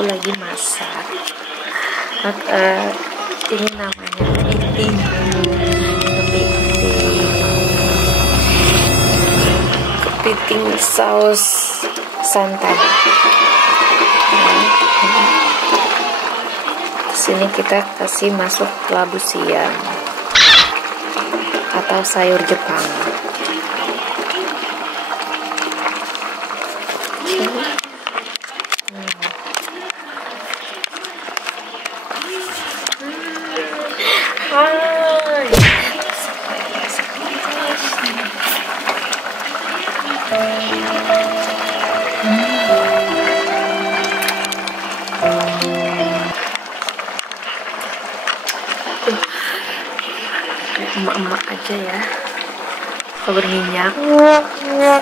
aku lagi masak. Ini namanya kepiting saus santan. Sini kita kasih masuk labu siam atau sayur Jepang. Emak-emak aja ya, kalau berminyak. Ya,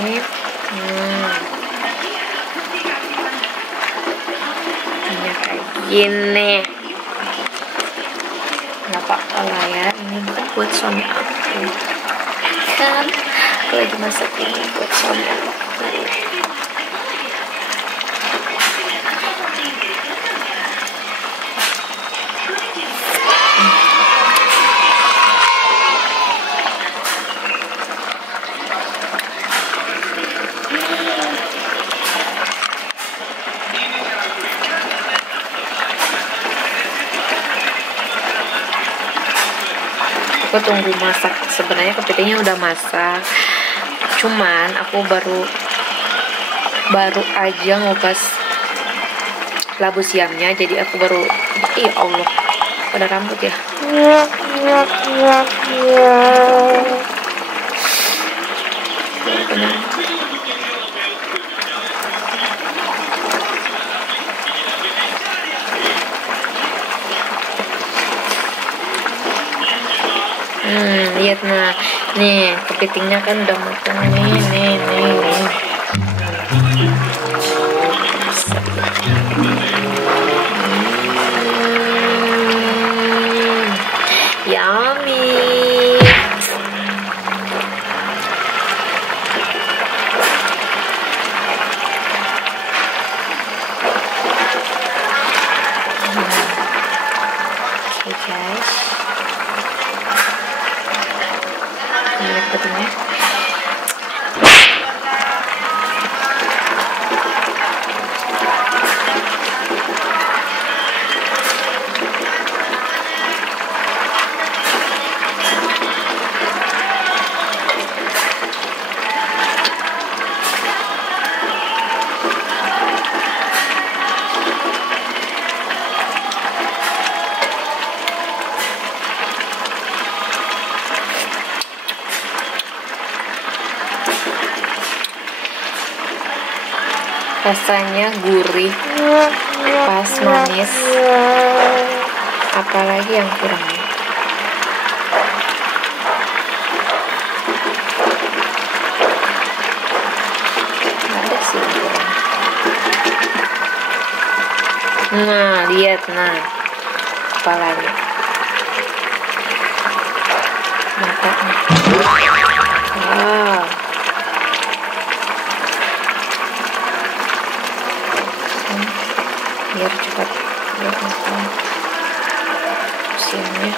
ini. Minyak kayak gini. Nggak apa-apa lah ya, ini buat suami aku. Kan, aku lagi masak ini buat suami aku. Aku tunggu masak. Sebenarnya kepitingnya udah masak, cuman aku baru aja ngupas labu siamnya, jadi aku baru, ih Allah, pada rambut ya. Benar. Lihat nah, nih kepitingnya kan udah matang nih. Yummy. Oke guys, lihat kepitingnya. Rasanya gurih, pas, manis. Apalagi yang kurang? Ada sih yang kurang. Nah, lihat nah kepalanya, matanya. Wow. Biar cepat matang siamnya.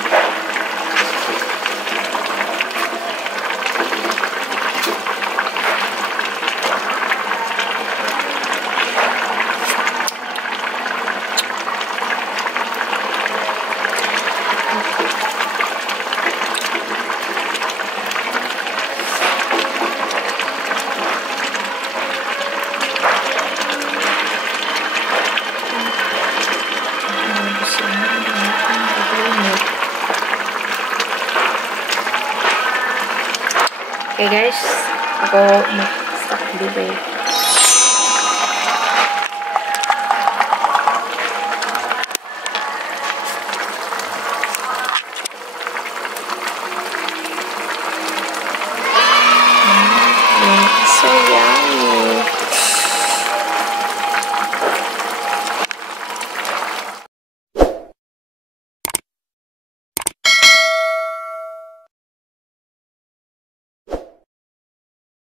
Oke guys, aku mau stop dulu ya.